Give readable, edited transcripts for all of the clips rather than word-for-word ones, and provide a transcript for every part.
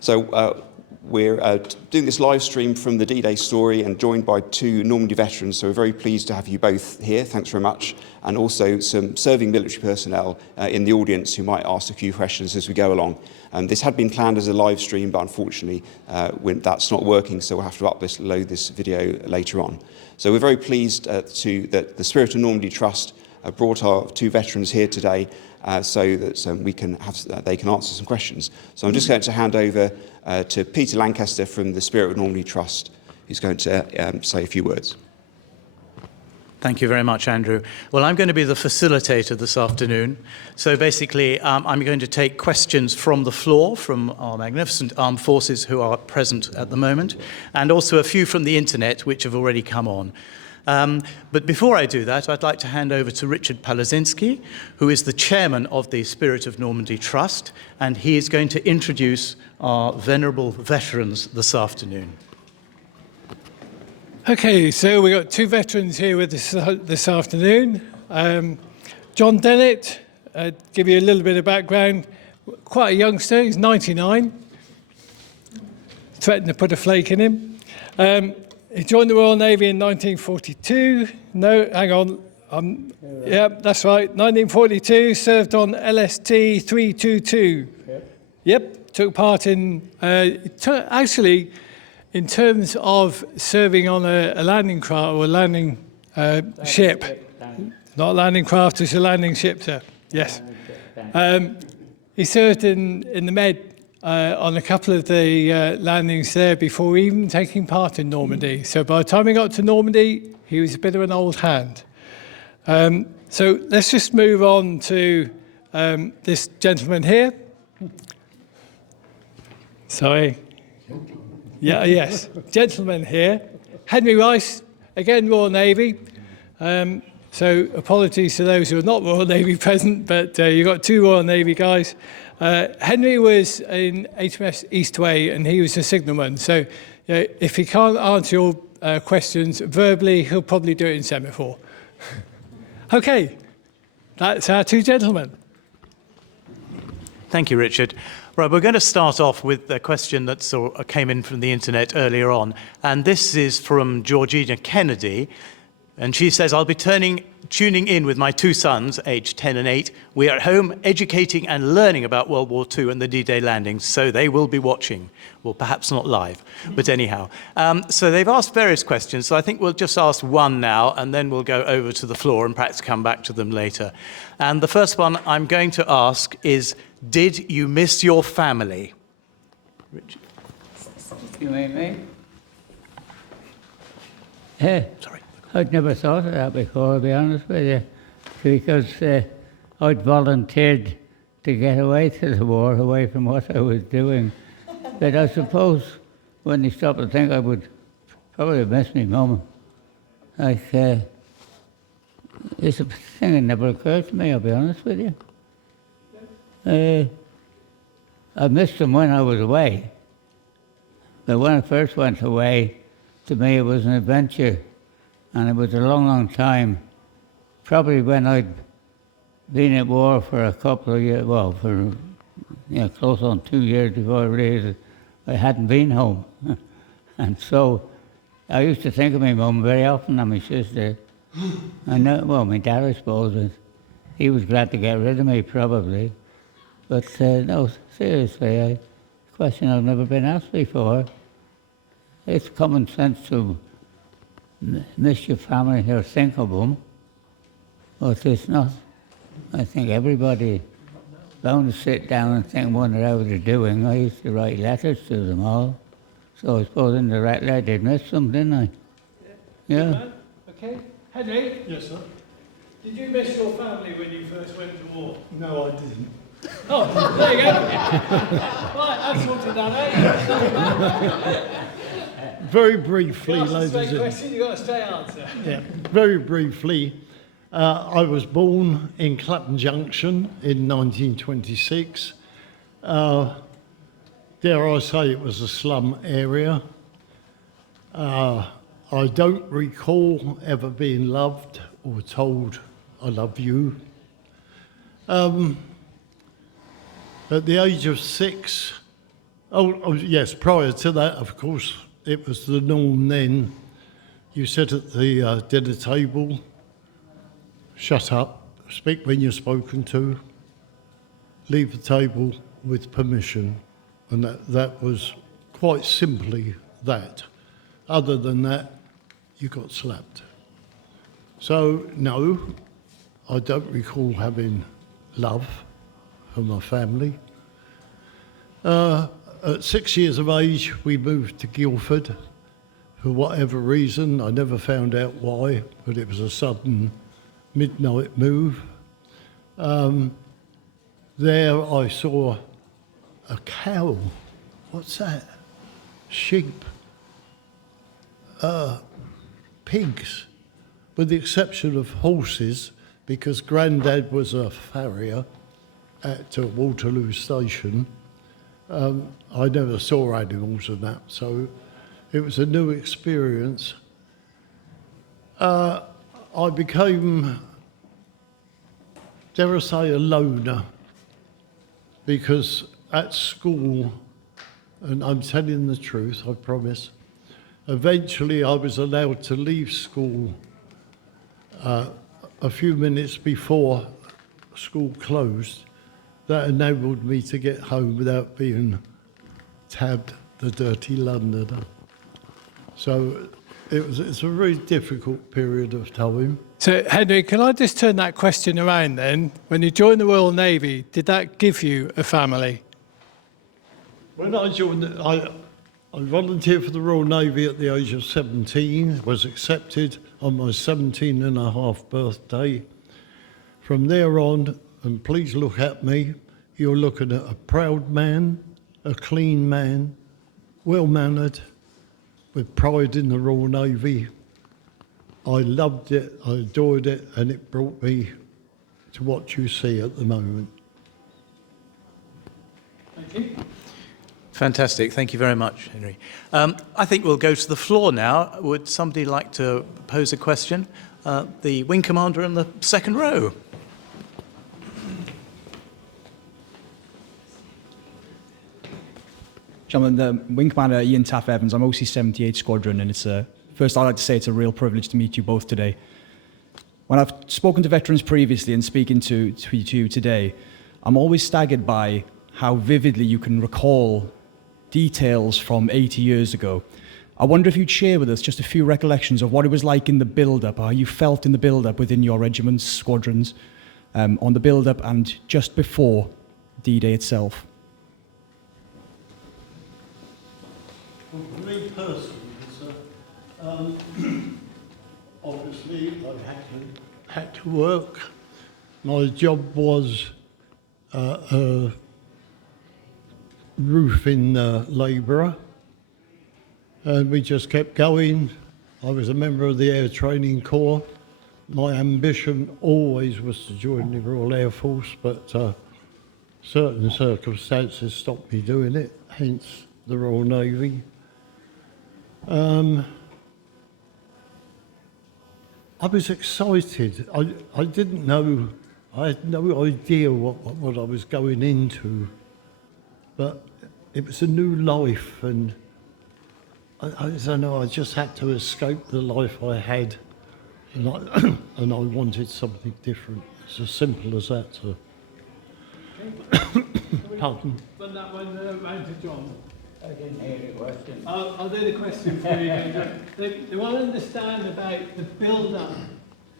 So we're doing this live stream from the D-Day story and joined by two Normandy veterans, so we're very pleased to have you both here. Thanks very much. And also some serving military personnel in the audience who might ask a few questions as we go along. This had been planned as a live stream, but unfortunately that's not working, so we'll have to upload this video later on. So we're very pleased that the Spirit of Normandy Trust brought our two veterans here today so that they can answer some questions. So I'm just going to hand over to Peter Lancaster from the Spirit of Normandy Trust, who's going to say a few words. Thank you very much, Andrew. Well, I'm going to be the facilitator this afternoon. So basically, I'm going to take questions from the floor, from our magnificent armed forces who are present at the moment, and also a few from the internet, which have already come on. But before I do that, I'd like to hand over to Richard Palazinski, who is the chairman of the Spirit of Normandy Trust, and he is going to introduce our venerable veterans this afternoon. Okay, so we've got two veterans here with us this afternoon. John Dennett, give you a little bit of background, quite a youngster, he's 99, threatened to put a flake in him. He joined the Royal Navy in 1942. No, hang on. Yeah, that's right. 1942, served on LST 322. Yep, took part in, actually, in terms of serving on a landing craft or a landing ship. Not a landing craft, it's a landing ship, sir. Yes. He served in the Med on a couple of the landings there before even taking part in Normandy. So by the time he got to Normandy, he was a bit of an old hand. So let's just move on to this gentleman here. Sorry. Yeah, yes. Gentleman here. Henry Rice, again, Royal Navy. So apologies to those who are not Royal Navy present, but you've got two Royal Navy guys. Henry was in HMS Eastway and he was a signalman. So if he can't answer your questions verbally, he'll probably do it in semaphore. Okay, that's our two gentlemen. Thank you, Richard. Right, we're going to start off with a question that came in from the internet earlier on. And this is from Georgina Kennedy. And she says, I'll be tuning in with my two sons, aged 10 and 8. We are at home educating and learning about World War II and the D-Day landings, so they will be watching. Well, perhaps not live, but anyhow. So they've asked various questions, so I think we'll just ask one now, and then we'll go over to the floor and perhaps come back to them later. And the first one I'm going to ask is, did you miss your family? Richard. You mean me? Sorry. I'd never thought of that before, to be honest with you, because I'd volunteered to get away to the war, away from what I was doing. But I suppose when you stop to think, I would probably miss my mum. Like, it's a thing that never occurred to me, I'll be honest with you. I missed them when I was away. But when I first went away, to me it was an adventure. And it was a long, long time, probably when I'd been at war for a couple of years, well, for close on 2 years before I realized I hadn't been home. And so I used to think of my mum very often and my sister. And well, my dad, I suppose, he was glad to get rid of me, probably. But no, seriously, a question I've never been asked before. It's common sense to miss your family or think of them, but it's not. I think everybody bound to sit down and think, wonder how they're doing. I used to write letters to them all, so I suppose in the right I did miss them, didn't I? Yeah. Okay. Henry? Yes, sir. Did you miss your family when you first went to war? No, I didn't. Oh, there you go. Right, I've sorted that out. Very briefly, ladies and gentlemen. Question, you've got a straight answer. Yeah, very briefly. I was born in Clapham Junction in 1926. Dare I say it was a slum area. I don't recall ever being loved or told I love you. At the age of 6, Oh, yes, prior to that, of course, it was the norm then. You sit at the dinner table, shut up, speak when you're spoken to, leave the table with permission, and that was quite simply that. Other than that, you got slapped. So, no, I don't recall having love for my family. At 6 years of age, we moved to Guildford. For whatever reason, I never found out why, but it was a sudden midnight move. There I saw a cow. What's that? Sheep. Pigs, with the exception of horses, because Grandad was a farrier at Waterloo Station. I never saw animals and that, so it was a new experience. I became, dare I say, a loner, because at school, and I'm telling the truth, I promise, eventually I was allowed to leave school a few minutes before school closed. That enabled me to get home without being tabbed the dirty Londoner. So it's a very difficult period of time. So, Henry, can I just turn that question around then? When you joined the Royal Navy, did that give you a family? When I joined, I volunteered for the Royal Navy at the age of 17, was accepted on my 17 and a half birthday. From there on, and please look at me, you're looking at a proud man, a clean man, well-mannered, with pride in the Royal Navy. I loved it, I adored it, and it brought me to what you see at the moment. Thank you. Fantastic. Thank you very much, Henry. I think we'll go to the floor now. Would somebody like to pose a question? The wing commander in the second row. Gentlemen, the Wing Commander Ian Taff Evans, I'm OC 78 Squadron, and first I'd like to say it's a real privilege to meet you both today. When I've spoken to veterans previously and speaking to you today, I'm always staggered by how vividly you can recall details from 80 years ago. I wonder if you'd share with us just a few recollections of what it was like in the build-up, how you felt in the build-up within your regiments, squadrons, on the build-up and just before D-Day itself. Well, for me personally, obviously I had to work. My job was a roofing labourer, and we just kept going. I was a member of the Air Training Corps. My ambition always was to join the Royal Air Force, but certain circumstances stopped me doing it, hence the Royal Navy. I was excited. I didn't know, I had no idea what I was going into, but it was a new life, and I don't know, I just had to escape the life I had, and I wanted something different. It's as simple as that, sir. Pardon? Run that one round to John. I didn't hear the question. I'll do the question for you. They want to understand about the build-up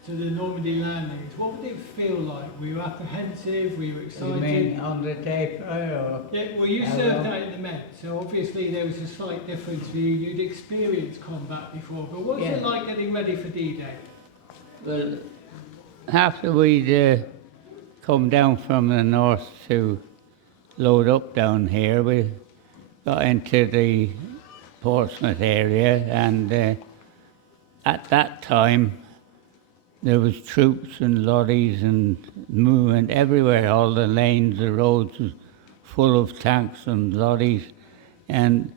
to the Normandy landings. What would it feel like? Were you apprehensive? Were you excited? You mean on the day prior? Or? Yeah, well, you served out in the Met, so obviously there was a slight difference for you. You'd experienced combat before, but what was it like getting ready for D-Day? Well, after we'd come down from the north to load up down here, we got into the Portsmouth area, and at that time there was troops and lorries and movement everywhere. All the lanes, the roads was full of tanks and lorries, and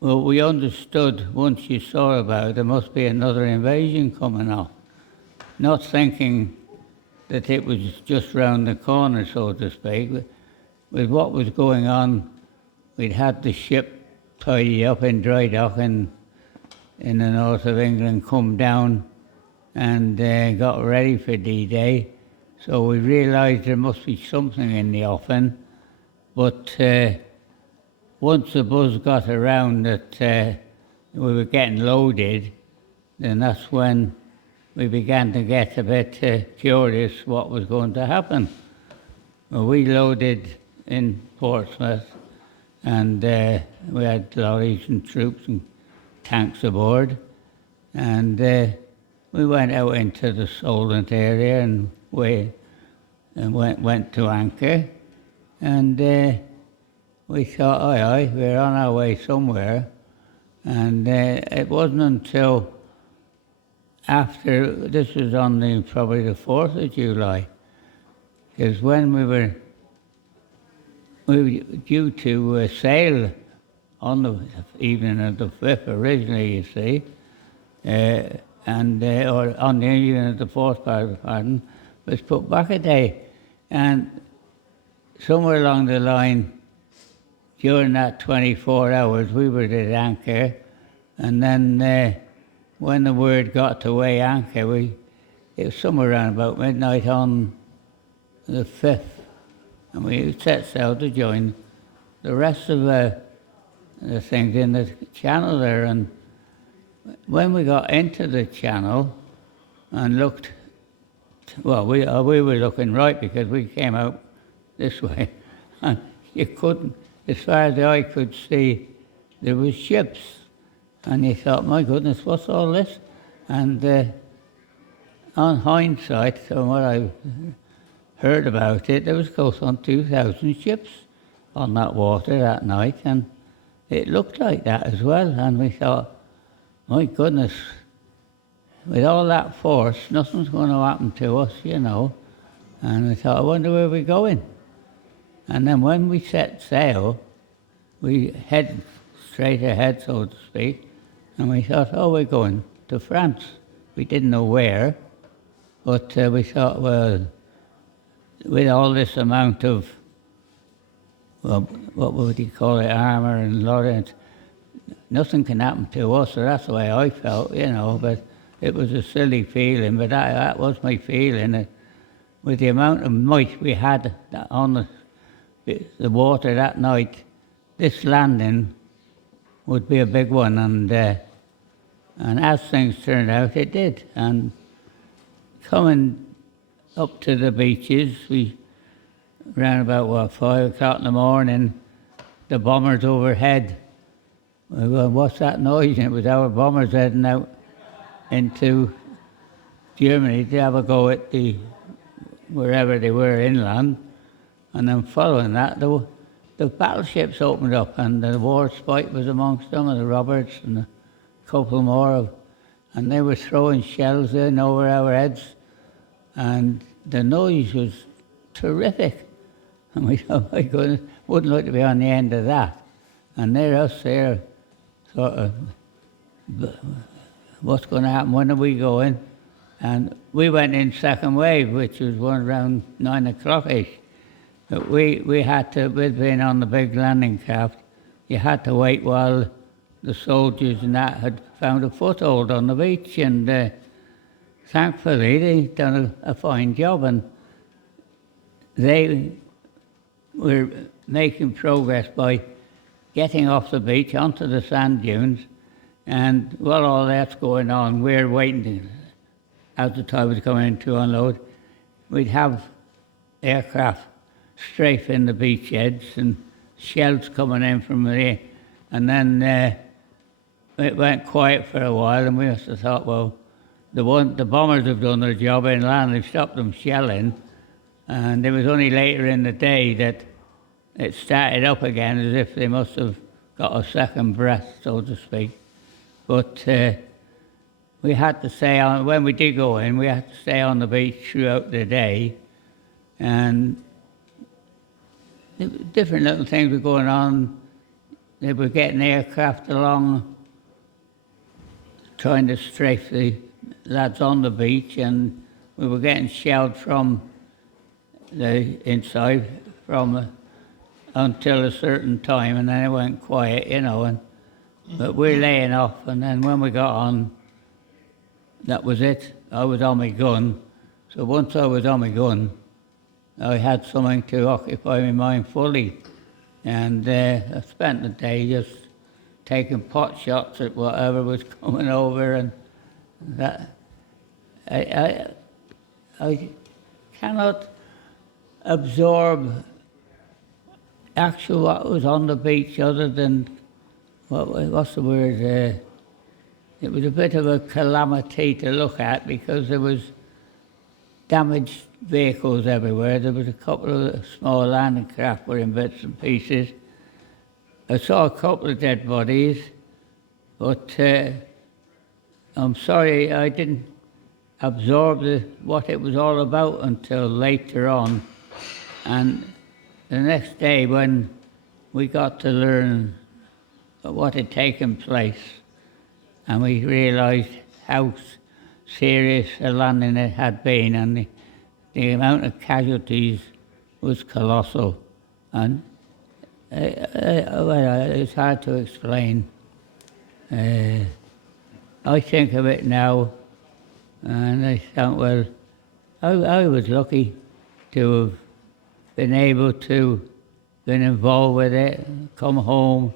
well, we understood once you saw about it, there must be another invasion coming up, not thinking that it was just round the corner, so to speak. With what was going on we'd had the ship tidy up in dry dock in the north of England, come down and got ready for D-Day. So we realised there must be something in the offing. But once the buzz got around that we were getting loaded, then that's when we began to get a bit curious what was going to happen. Well, we loaded in Portsmouth, and we had lorries and troops and tanks aboard, and we went out into the Solent area and went to anchor, and we thought, aye, we're on our way somewhere. And it wasn't until after, this was on probably the 4th of July, because when we were due to sail on the evening of the 5th originally, you see, or on the evening of the 4th, pardon, was put back a day. And somewhere along the line, during that 24 hours, we were at anchor, and then when the word got to weigh anchor, it was somewhere around about midnight on the 5th, and we set sail to join the rest of the things in the channel there. And when we got into the channel and looked, well, we were looking right because we came out this way, and you couldn't, as far as the eye could see, there was ships, and you thought, my goodness, what's all this? And on hindsight, from what I've heard about it, there was close on 2,000 ships on that water that night, and it looked like that as well. And we thought, my goodness, with all that force, nothing's going to happen to us, you know. And we thought, I wonder where we're going. And then when we set sail, we headed straight ahead, so to speak, and we thought, oh, we're going to France. We didn't know where, but we thought, well, with all this amount of, well, what would you call it, armour and Lawrence, nothing can happen to us, so that's the way I felt, you know. But it was a silly feeling, but that was my feeling. With the amount of might we had on the water that night, this landing would be a big one, and as things turned out, it did. And coming up to the beaches, we ran about 5 o'clock in the morning. The bombers overhead. We went, what's that noise? And it was our bombers heading out into Germany to have a go at wherever they were inland. And then following that, the battleships opened up, and the War Spite was amongst them, and the Roberts, and a couple more, and they were throwing shells in over our heads, and the noise was terrific. And we thought, my goodness, wouldn't like to be on the end of that. And they're us there, sort of, what's going to happen? When are we going? And we went in second wave, which was one around 9 o'clock-ish. But we had to, with being on the big landing craft, you had to wait while the soldiers and that had found a foothold on the beach, and thankfully they'd done a fine job, and they were making progress by getting off the beach onto the sand dunes, and while all that's going on, we're waiting as the tide was coming in to unload. We'd have aircraft strafing the beachheads and shells coming in from there, and then it went quiet for a while, and we must have thought, well, the bombers have done their job inland, they've stopped them shelling, and it was only later in the day that it started up again, as if they must have got a second breath, so to speak. But we had to stay on, when we did go in, we had to stay on the beach throughout the day, and different little things were going on. They were getting aircraft along, trying to strafe the lads on the beach, and we were getting shelled from the inside, from until a certain time, and then it went quiet, you know. But we're laying off, and then when we got on, that was it. I was on my gun. So once I was on my gun, I had something to occupy my mind fully. And I spent the day just taking pot shots at whatever was coming over, and that I cannot absorb actually what was on the beach other than, what's the word, it was a bit of a calamity to look at because there was damaged vehicles everywhere. There was a couple of small landing craft were in bits and pieces. I saw a couple of dead bodies, but I'm sorry I didn't absorb what it was all about until later on. And the next day when we got to learn what had taken place, and we realised how serious a landing it had been, and the amount of casualties was colossal. And it's hard to explain. I think of it now, and I thought, well, I was lucky to have been able to been involved with it, come home,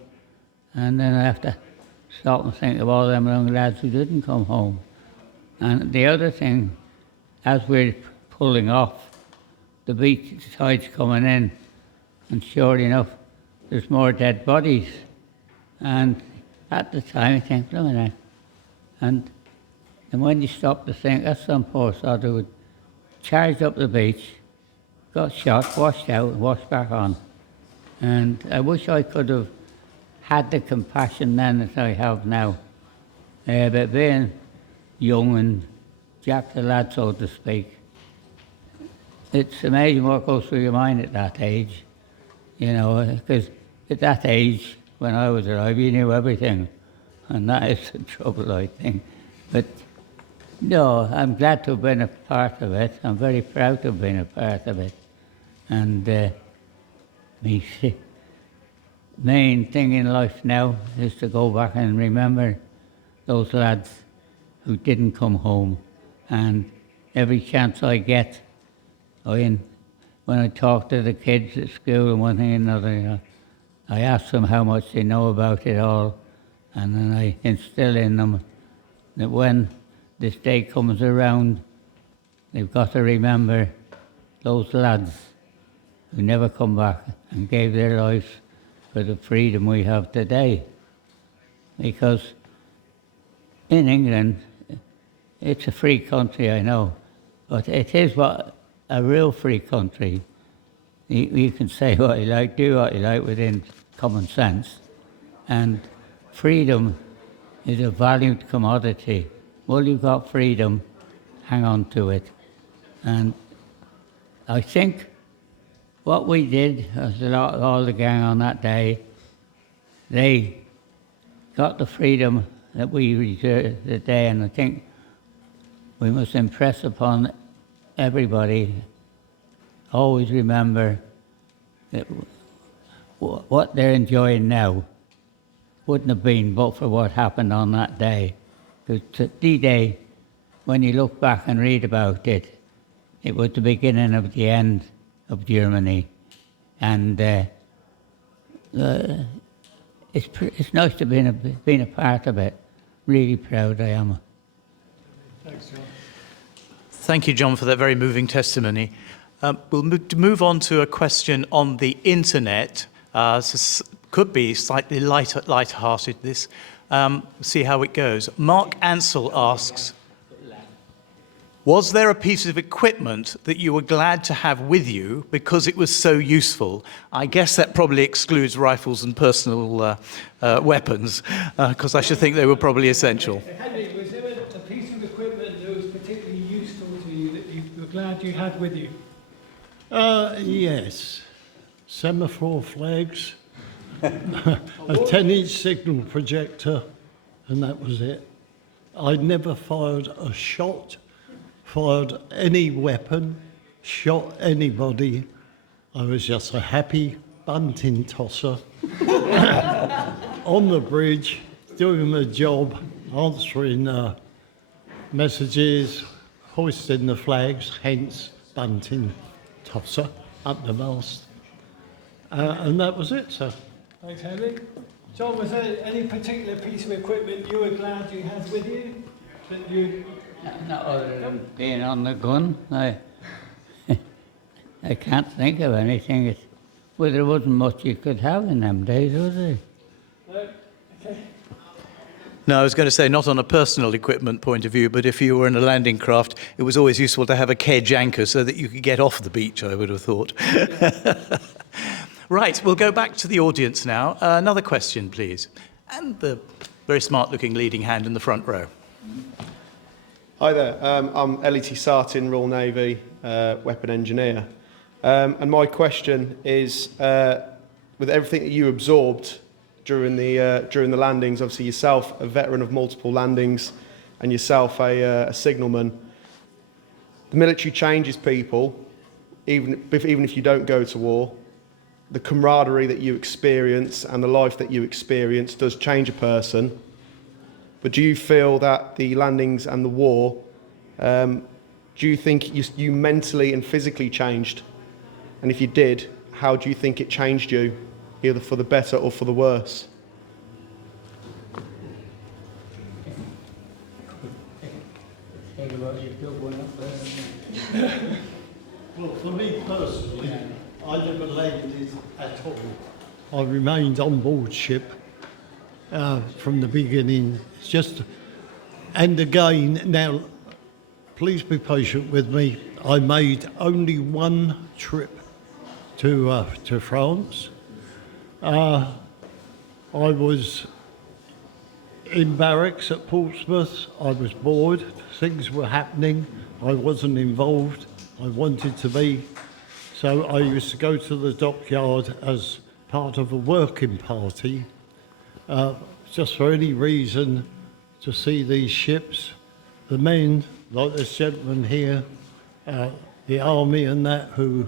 and then I have to stop and think of all them young lads who didn't come home. And the other thing, as we're pulling off, the beach tide's coming in, and sure enough, there's more dead bodies. And at the time, I think, look at that. And when you stop to think, that's some poor sod who charged up the beach, got shot, washed out, washed back on. And I wish I could have had the compassion then that I have now. But being young and Jack the lad, so to speak, it's amazing what goes through your mind at that age, you know, because at that age, when I was alive, you knew everything, and that is the trouble, I think. But no, I'm glad to have been a part of it. I'm very proud to have been a part of it. And my main thing in life now is to go back and remember those lads who didn't come home. And every chance I get, when I talk to the kids at school and one thing and another, you know, I ask them how much they know about it all, and then I instill in them that when this day comes around, they've got to remember those lads who never come back and gave their lives for the freedom we have today. Because in England, it's a free country, I know, but it is what a real free country. You can say what you like, do what you like within common sense, and freedom is a valued commodity. Well, you've got freedom, hang on to it. And I think what we did, as all the gang on that day, they got the freedom that we reserved today, and I think we must impress upon everybody, always remember that what they're enjoying now wouldn't have been but for what happened on that day. Because D-Day, when you look back and read about it, it was the beginning of the end of Germany. And it's nice to have been a part of it. Really proud I am. Thanks, John. Thank you, John, for that very moving testimony. We'll move on to a question on the internet. This could be slightly light-hearted, this. See how it goes. Mark Ansell asks, was there a piece of equipment that you were glad to have with you because it was so useful? I guess that probably excludes rifles and personal weapons, because I should think they were probably essential. Henry, was there a piece of equipment that was particularly useful to you that you were glad you had with you? Yes. Semaphore flags, a 10-inch signal projector, and that was it. I never fired a shot, fired any weapon, shot anybody. I was just a happy bunting tosser on the bridge, doing my job, answering messages, hoisting the flags, hence bunting tosser up the mast. And that was it, sir. Thanks, Henry. John, was there any particular piece of equipment you were glad you had with you? That you... Not other than being on the gun. I can't think of anything. Well, there wasn't much you could have in them days, was there? Okay. No, I was going to say not on a personal equipment point of view, but if you were in a landing craft, it was always useful to have a kedge anchor so that you could get off the beach, I would have thought. Right, we'll go back to the audience now. Another question, please. And the very smart-looking leading hand in the front row. Hi there, I'm L.E.T. Sartin, Royal Navy, weapon engineer. And my question is, with everything that you absorbed during the landings, obviously yourself a veteran of multiple landings, and yourself a signalman, the military changes people, even if you don't go to war. The camaraderie that you experience and the life that you experience does change a person. But do you feel that the landings and the war, do you think you mentally and physically changed? And if you did, how do you think it changed you, either for the better or for the worse? Well, for me personally, I never landed at all. I remained on board ship from the beginning. It's just, and again, now, please be patient with me. I made only one trip to France. I was in barracks at Portsmouth. I was bored. Things were happening. I wasn't involved. I wanted to be. So I used to go to the dockyard as part of a working party, just for any reason, to see these ships. The men, like this gentleman here, the army and that, who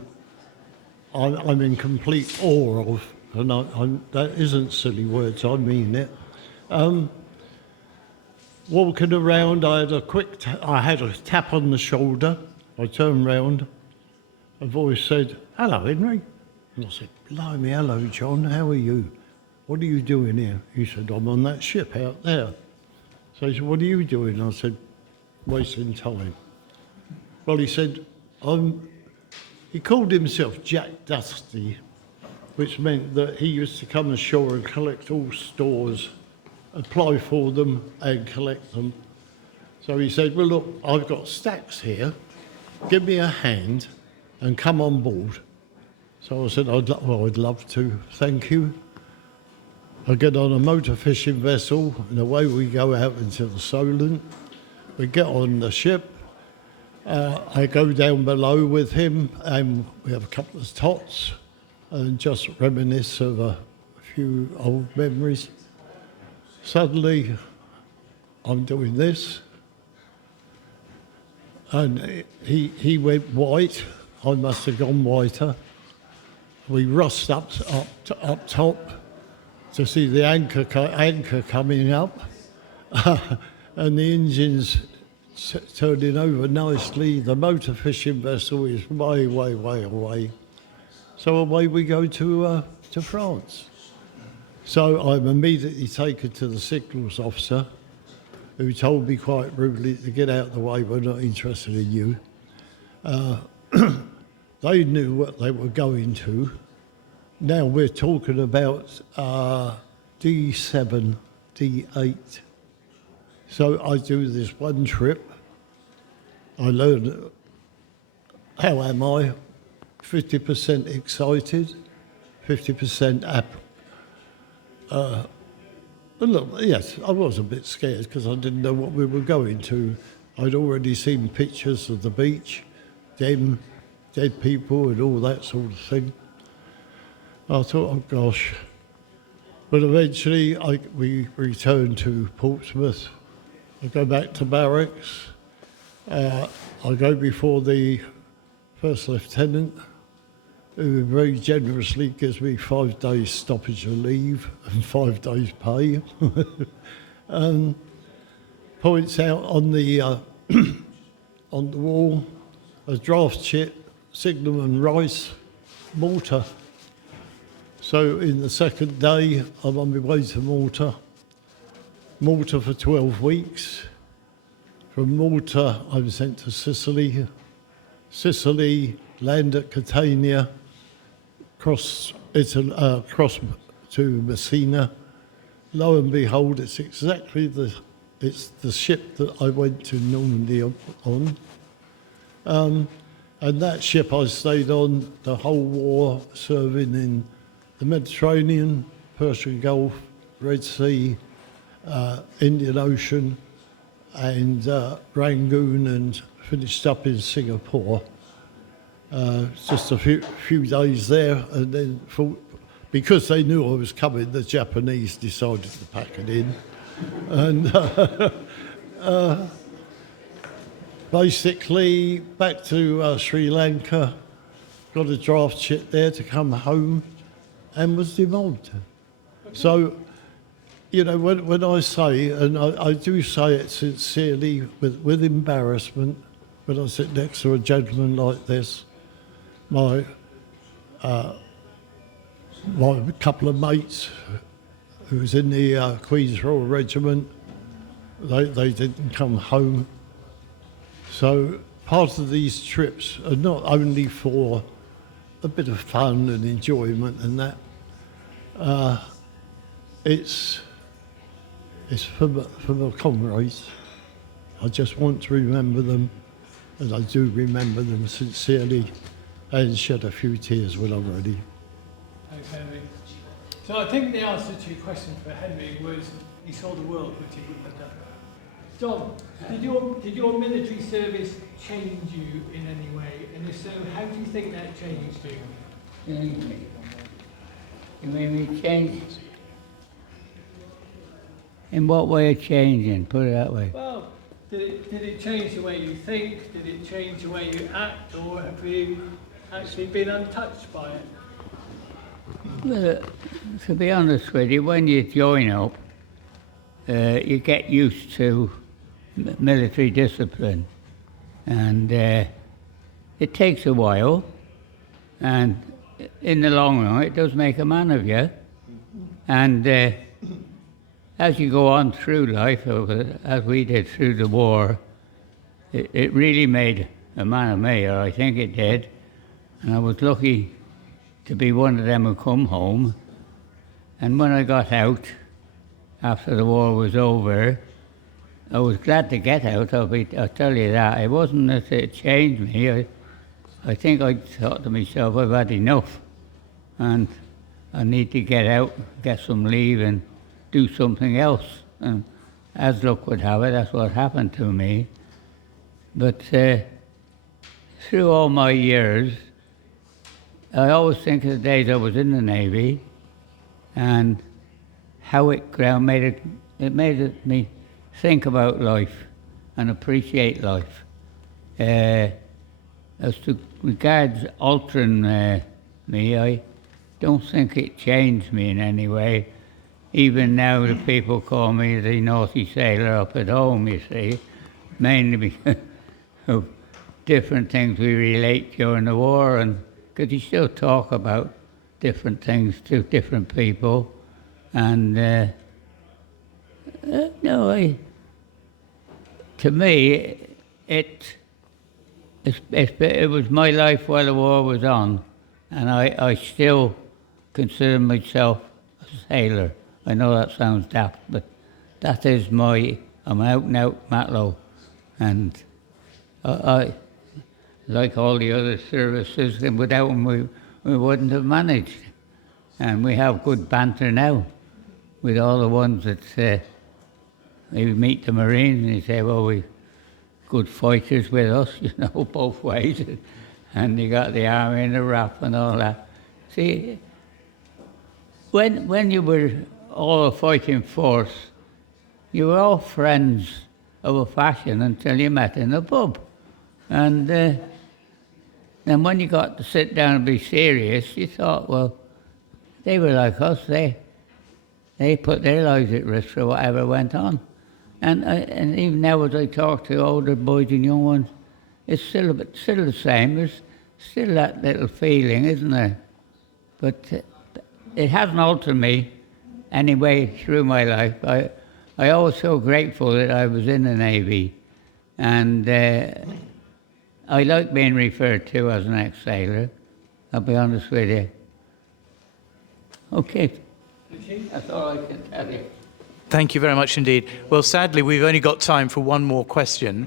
I'm in complete awe of, and that isn't silly words, I mean it. Walking around, I had a tap on the shoulder. I turned round, a voice said, "Hello, Henry." And I said, "Blimey, hello, John, how are you? What are you doing here?" He said, "I'm on that ship out there." So he said, "What are you doing?" I said, "Wasting time." Well, he said, he called himself Jack Dusty, which meant that he used to come ashore and collect all stores, apply for them and collect them. So he said, "Well, look, I've got stacks here. Give me a hand and come on board." So I said, I'd love to, thank you. I get on a motor fishing vessel and away we go out into the Solent. We get on the ship. I go down below with him and we have a couple of tots and just reminisce of a few old memories. Suddenly, I'm doing this, and he went white. I must have gone whiter. We rushed up top to see the anchor coming up, and the engine's turning over nicely. The motor fishing vessel is way, way, way away. So away we go to France. So I'm immediately taken to the signals officer, who told me quite rudely to get out of the way, we're not interested in you. They knew what they were going to. Now we're talking about D7, D8. So I do this one trip. I learn, how am I? 50% excited, 50% happy. Look, yes, I was a bit scared because I didn't know what we were going to. I'd already seen pictures of the beach, dead people and all that sort of thing. I thought, oh gosh. But eventually we returned to Portsmouth. I go back to barracks. I go before the first lieutenant, who very generously gives me 5 days stoppage of leave and 5 days pay. Points out on the on the wall a draft chit, Signum and Rice, Malta. So in the second day, I'm on my way to Malta. Malta for 12 weeks. From Malta, I was sent to Sicily. Sicily, land at Catania, cross to Messina. Lo and behold, it's exactly the ship that I went to Normandy on. And that ship I stayed on the whole war, serving in the Mediterranean, Persian Gulf, Red Sea, Indian Ocean, and Rangoon, and finished up in Singapore. Just a few days there, and then because they knew I was coming, the Japanese decided to pack it in. And basically back to Sri Lanka, got a draft ship there to come home, and was demobbed. So, you know, when I say, and I do say it sincerely with embarrassment, when I sit next to a gentleman like this, my couple of mates who was in the Queen's Royal Regiment, they didn't come home. So part of these trips are not only for a bit of fun and enjoyment and that, it's for my comrades. I just want to remember them, and I do remember them sincerely, and shed a few tears when I'm ready. Thanks, Henry. So I think the answer to your question for Henry was he saw the world, which he wouldn't have done. John, did your military service change you in any way? And if so, how do you think that changed you? You mean we changed? In what way of changing? Put it that way. Well, did it change the way you think? Did it change the way you act? Or have you actually been untouched by it? Well, to be honest with you, when you join up, you get used to military discipline, and it takes a while, and in the long run it does make a man of you. And as you go on through life, as we did through the war, it really made a man of me, or I think it did. And I was lucky to be one of them who come home. And when I got out, after the war was over, I was glad to get out, I'll tell you that. It wasn't that it changed me. I think I thought to myself, I've had enough, and I need to get out, get some leave, and do something else. And as luck would have it, that's what happened to me. But through all my years, I always think of the days I was in the Navy, and how it made me think about life and appreciate life. As to regards altering me, I don't think it changed me in any way. Even now the people call me the naughty sailor up at home, you see, mainly because of different things we relate during the war, and because you still talk about different things to different people. And no, to me, it was my life while the war was on, and I still consider myself a sailor. I know that sounds daft, but that is I'm out and out Matlow, and I like all the other services, and without them we wouldn't have managed. And we have good banter now with all the ones that we meet the Marines, and they say, well, we've good fighters with us, you know, both ways. And you got the Army and the RAF and all that. See, when you were all a fighting force, you were all friends of a fashion until you met in a pub. And Then when you got to sit down and be serious, you thought, well, they were like us. They put their lives at risk for whatever went on. And even now as I talk to older boys and young ones, it's still the same. There's still that little feeling, isn't there? But it hasn't altered me anyway through my life. I always feel grateful that I was in the Navy. And I like being referred to as an ex-sailor, I'll be honest with you. Okay. That's all I can tell you. Thank you very much indeed. Well, sadly, we've only got time for one more question.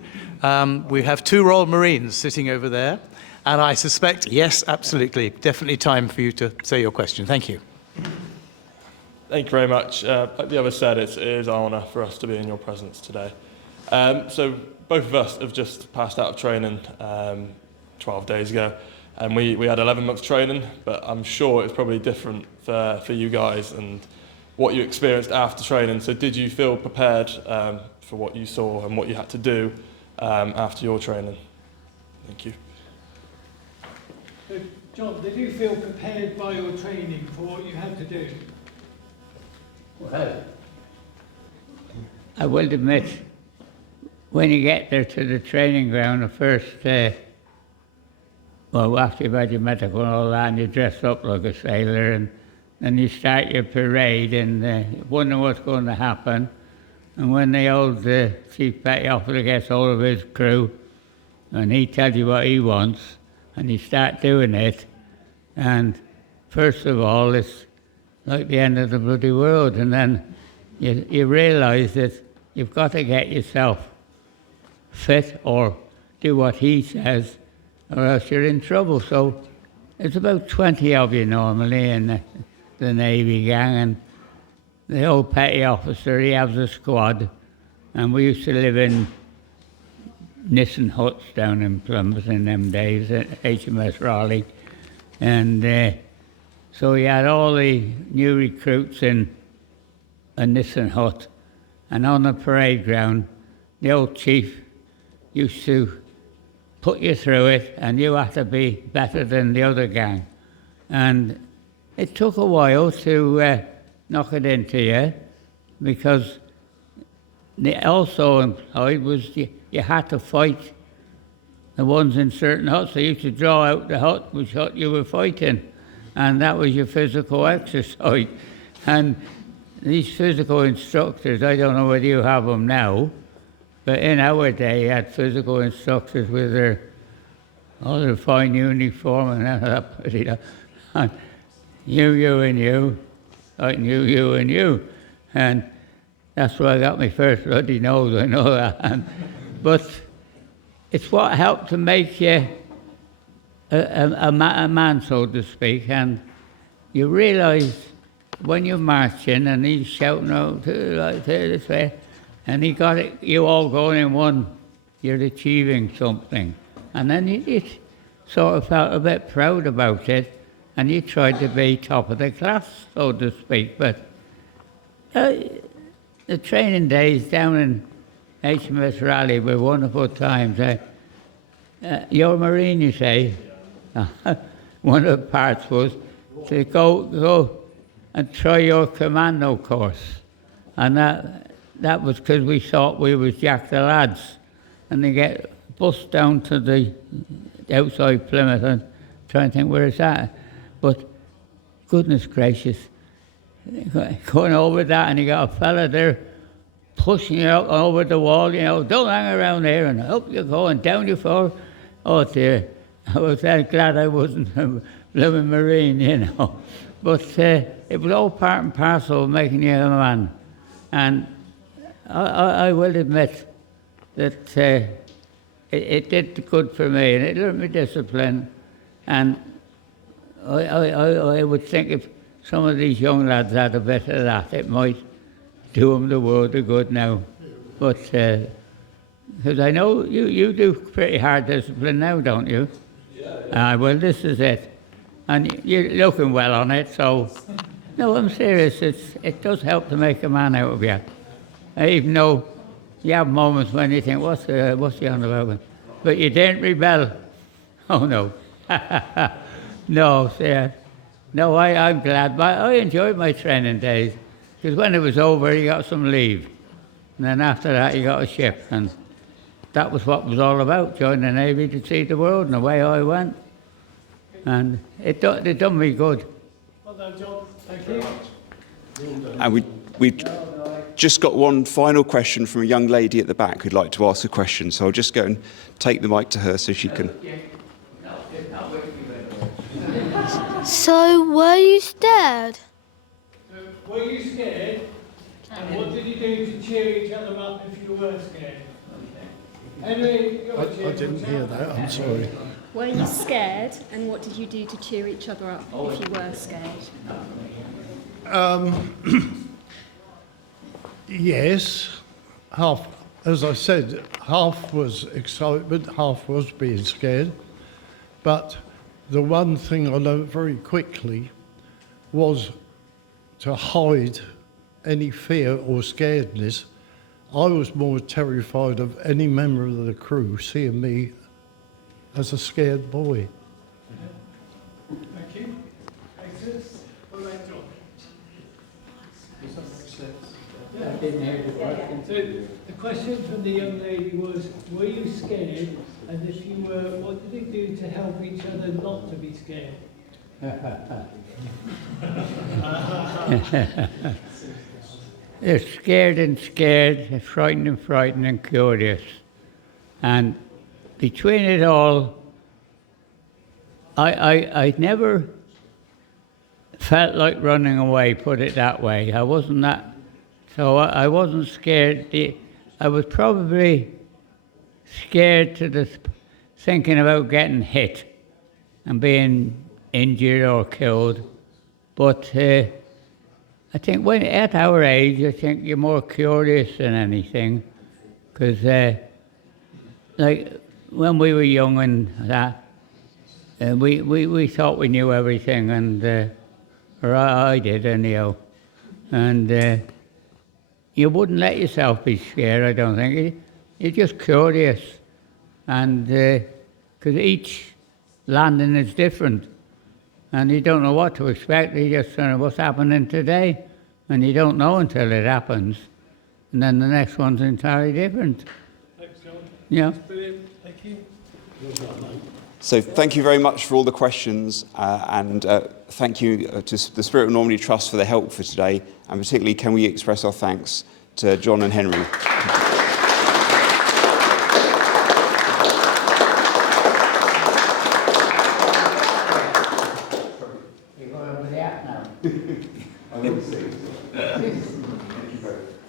We have 2 Royal Marines sitting over there, and I suspect, yes, absolutely, definitely time for you to say your question. Thank you. Thank you very much. Like the others said, it is an honour for us to be in your presence today. So both of us have just passed out of training 12 days ago, and we had 11 months training, but I'm sure it's probably different for you guys and what you experienced after training. So did you feel prepared for what you saw and what you had to do after your training? Thank you. So, John, did you feel prepared by your training for what you had to do? Well, I will admit, when you get there to the training ground, the first, well, after you've had your medical and all that, and you dress up like a sailor, and then you start your parade, and you wonder what's going to happen. And when the old chief petty officer gets hold of his crew, and he tells you what he wants, and you start doing it, and first of all, it's like the end of the bloody world, and then you realise that you've got to get yourself fit or do what he says, or else you're in trouble. So it's about 20 of you normally in the Navy gang, and the old petty officer, he has a squad, and we used to live in Nissen huts down in Plymouth in them days at HMS Raleigh, and so he had all the new recruits in a Nissen hut, and on the parade ground, the old chief used to put you through it, and you had to be better than the other gang. And it took a while to knock it into you, because also implied was you had to fight the ones in certain huts. They used to draw out the hut, which hut you were fighting, and that was your physical exercise. And these physical instructors, I don't know whether you have them now, but in our day, you had physical instructors with their fine uniform and that, and you and you, like you and you. And that's where I got my first bloody nose, I know that. But it's what helped to make you a man, so to speak, and you realise when you're marching and he's shouting out like this way, and he got it, you all going in one, you're achieving something. And then you sort of felt a bit proud about it, and you tried to be top of the class, so to speak. But the training days down in HMS Raleigh were wonderful times. You're a Marine, you say? One of the parts was to go and try your commando course. And that was because we thought we was Jack the Lads. And they get bussed down to the outside Plymouth and trying to think, where is that? But goodness gracious, going over that, and you got a fella there pushing you out over the wall, don't hang around there, and up you go, and down you fall. Oh dear, I was glad I wasn't a blooming Marine, But it was all part and parcel of making you a man. And I will admit that it did good for me, and it learned me discipline. And I would think if some of these young lads had a bit of that, it might do them the world of good now. But, because I know you do pretty hard discipline now, don't you? Yeah. Well, this is it. And you're looking well on it, so... No, I'm serious. It does help to make a man out of you. Even though you have moments when you think, what's he on about? But you didn't rebel. Oh, no. No, yeah. No, I'm glad. But I enjoyed my training days because when it was over, you got some leave. And then after that, you got a ship. And that was what it was all about, joining the Navy to see the world, and away I went. And it done me good. Well done, John. Thank you. And we just got one final question from a young lady at the back who'd like to ask a question. So I'll just go and take the mic to her so she can. So, were you scared? Were you scared? And what did you do to cheer each other up if you were scared? Henry, I didn't hear that, I'm sorry. Were you scared, and what did you do to cheer each other up if you were scared? Yes, half, as I said, half was excitement, half was being scared. But the one thing I learned very quickly was to hide any fear or scaredness. I was more terrified of any member of the crew seeing me as a scared boy. Thank you. Excellent. What about John? I didn't hear the question. So the question from the young lady was, were you scared? And if you were, what did you do to help each other not to be scared? They're scared and scared, frightened and frightened and curious. And between it all, I never felt like running away, put it that way. I wasn't that, so I wasn't scared. I was probably scared to the thinking about getting hit and being injured or killed. But I think when at our age, I think you're more curious than anything, because like when we were young and that, we thought we knew everything, and or I did anyhow, and you wouldn't let yourself be scared. I don't think you're just curious, and because each landing is different. And you don't know what to expect. You just don't know what's happening today, and you don't know until it happens. And then the next one's entirely different. Thanks, John. Yeah. Brilliant. Thank you. So thank you very much for all the questions, and thank you to the Spirit of Normandy Trust for their help for today, and particularly can we express our thanks to John and Henry.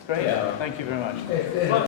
Great. Thank you very much.